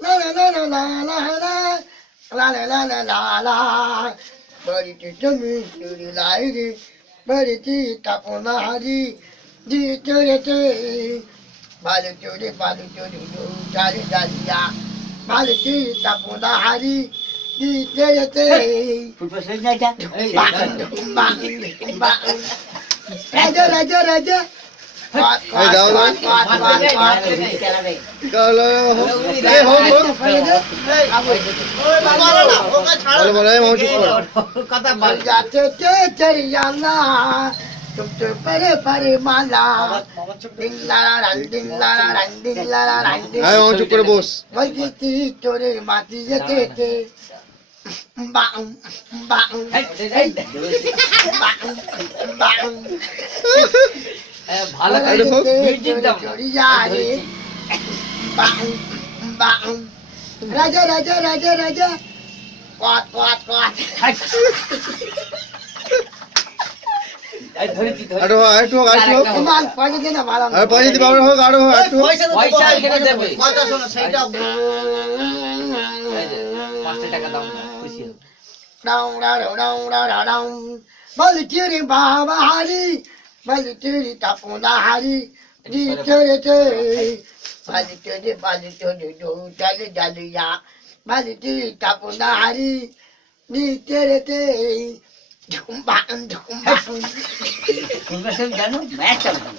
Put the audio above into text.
La la la la la la la. La la la la la la. বাড়িতে তুমি চুরি লাইরে বাড়িতে তাপনা হারি দিতে রেতে ভালো চোরে চারি ডালিয়া বাড়িতে তাপনা হারি দিতে রেতে রাজা রাজা রাজা পরে পরে মালা চুপ করে বস। বলছি তোরে মাটি যেতে বাং বাং বাং ভালো করে মিউজিক দাও রাজা রাজা রাজা রাজা কট কট কট এই ধরেছি আরো একটু তোমার পয়সা দে না ভালো আর পয়সা দিবা আরো হোক আরো একটু পয়সা এখানে দেবে কথা শোনো সেইটা 5 টাকা দাও খুশি হবে Dow Dow Dow Dow Dow বলি চিরি বাবা হারি বলি চিরি তাপনা হারি দি চরে চে বলি চরে দো চলে জালিয়া বলি চিরি তাপনা হারি দি চরে চে ঝুম বাং ফুলবাসন জানো ম্যাচ চালানো